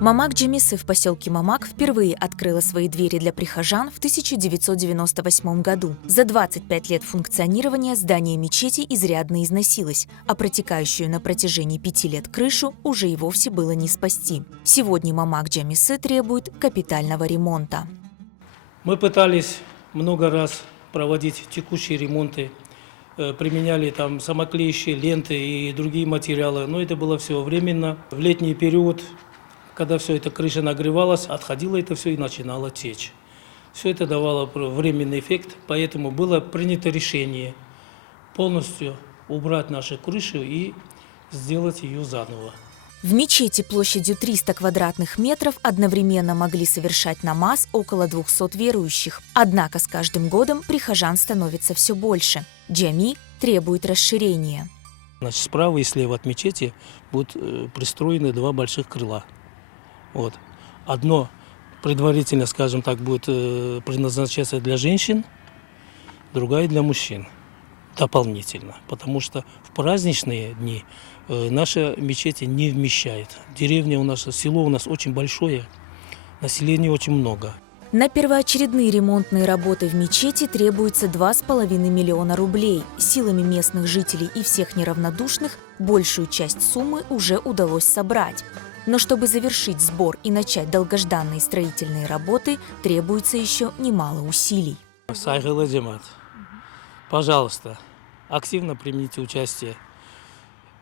Мамак Джамисы в поселке Мамак впервые открыла свои двери для прихожан в 1998 году. За 25 лет функционирования здание мечети изрядно износилось, а протекающую на протяжении 5 лет крышу уже и вовсе было не спасти. Сегодня Мамак Джамисы требует капитального ремонта. Мы пытались много раз проводить текущие ремонты, применяли там самоклеящие ленты и другие материалы, но это было все временно. В летний период, когда все это крыша нагревалась, отходило это все и начинало течь. Все это давало временный эффект, поэтому было принято решение полностью убрать нашу крышу и сделать ее заново. В мечети площадью 300 квадратных метров одновременно могли совершать намаз около 200 верующих. Однако с каждым годом прихожан становится все больше. Джами требует расширения. Значит, справа и слева от мечети будут пристроены два больших крыла. Вот. Одно предварительно, скажем так, будет предназначаться для женщин, другая для мужчин дополнительно. Потому что в праздничные дни наша мечеть не вмещает. Деревня у нас, село у нас очень большое, населения очень много. На первоочередные ремонтные работы в мечети требуется 2,5 миллиона рублей. Силами местных жителей и всех неравнодушных большую часть суммы уже удалось собрать. Но чтобы завершить сбор и начать долгожданные строительные работы, требуется еще немало усилий. Сайгылы джамат, пожалуйста, активно примите участие.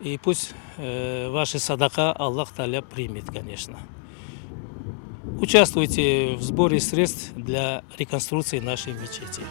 И пусть ваши садака Аллах Та'аля примет, конечно. Участвуйте в сборе средств для реконструкции нашей мечети.